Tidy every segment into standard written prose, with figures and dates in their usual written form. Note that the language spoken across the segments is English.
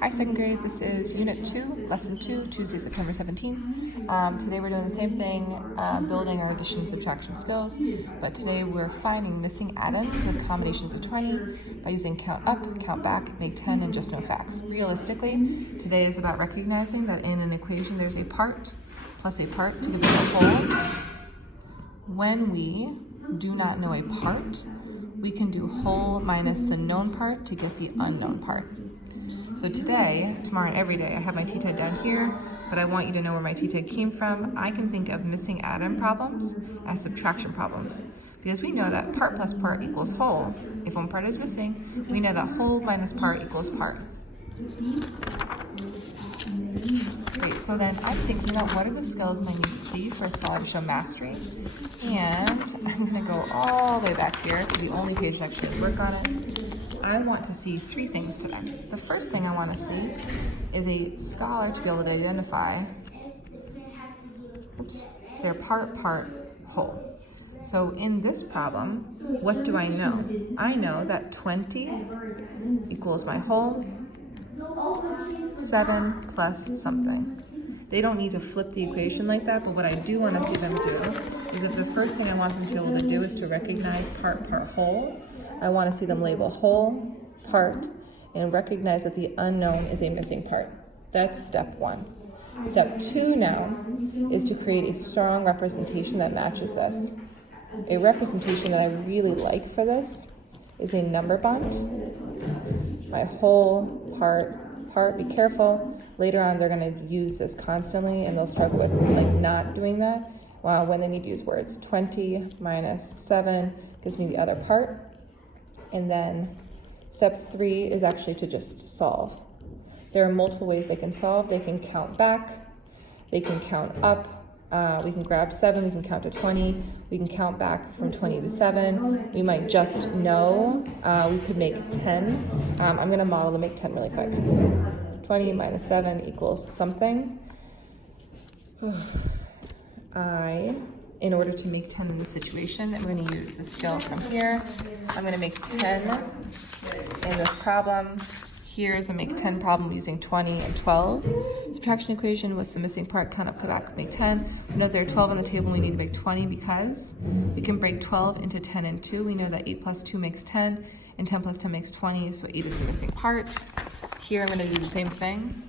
Hi, second grade. This is Unit 2, Lesson 2, Tuesday, September 17th. Today we're doing the same thing, building our addition and subtraction skills, but today we're finding missing atoms with combinations of 20 by using count up, count back, make 10, and just know facts. Realistically, today is about recognizing that in an equation there's a part plus a part to give us a whole. When we do not know a part, we can do whole minus the known part to get the unknown part. So today, tomorrow, and every day, I have my t-tag down here, but I want you to know where my t-tag came from. I can think of missing atom problems as subtraction problems, because we know that part plus part equals whole. If one part is missing, we know that whole minus part equals part. Great, so then I'm thinking about what are the skills that I need to see. First of all, I have to show mastery, and I'm gonna go all the way back here to the only page that actually work on it. I want to see three things today. The first thing I want to see is a scholar to be able to identify their part, whole. So in this problem, what do I know? I know that 20 equals my whole, 7 plus something. They don't need to flip the equation like that, but what I do want to see them do is if the first thing I want them to be able to do is to recognize part, whole, I want to see them label whole, part, and recognize that the unknown is a missing part. That's step one. Step two now is to create a strong representation that matches this. A representation that I really like for this is a number bond. My whole, part, be careful. Later on, they're going to use this constantly, and they'll struggle with not doing that when they need to use words. 20 minus 7 gives me the other part. And then step 3 is actually to just solve. There are multiple ways they can solve. They can count back, they can count up, we can grab 7, we can count to 20, we can count back from 20 to 7. We might just know, we could make 10. I'm going to model the make 10 really quick. 20 minus 7 equals something. In order to make 10 in this situation, I'm going to use the skill from here. I'm going to make 10 in this problem. Here's a make 10 problem using 20 and 12. Subtraction equation, what's the missing part? Count up, go back, make 10. We know there are 12 on the table, we need to make 20 because we can break 12 into 10 and 2. We know that 8 plus 2 makes 10, and 10 plus 10 makes 20, so 8 is the missing part. Here I'm going to do the same thing.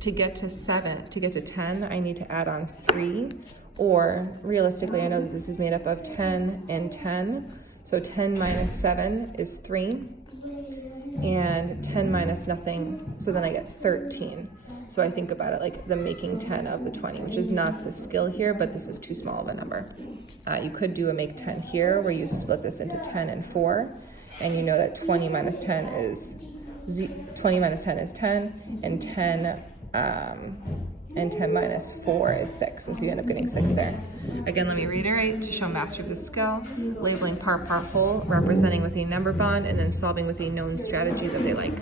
To get to 10, I need to add on 3. Or realistically, I know that this is made up of 10 and 10. So 10 minus 7 is 3. And 10 minus nothing, so then I get 13. So I think about it like the making 10 of the 20, which is not the skill here, but this is too small of a number. You could do a make 10 here where you split this into 10 and 4. And you know that 20 minus 10 is 10, and 10 minus 4 is 6, and so you end up getting 6 there. Again, let me reiterate to show mastery of the skill, labeling part, whole, representing with a number bond, and then solving with a known strategy that they like.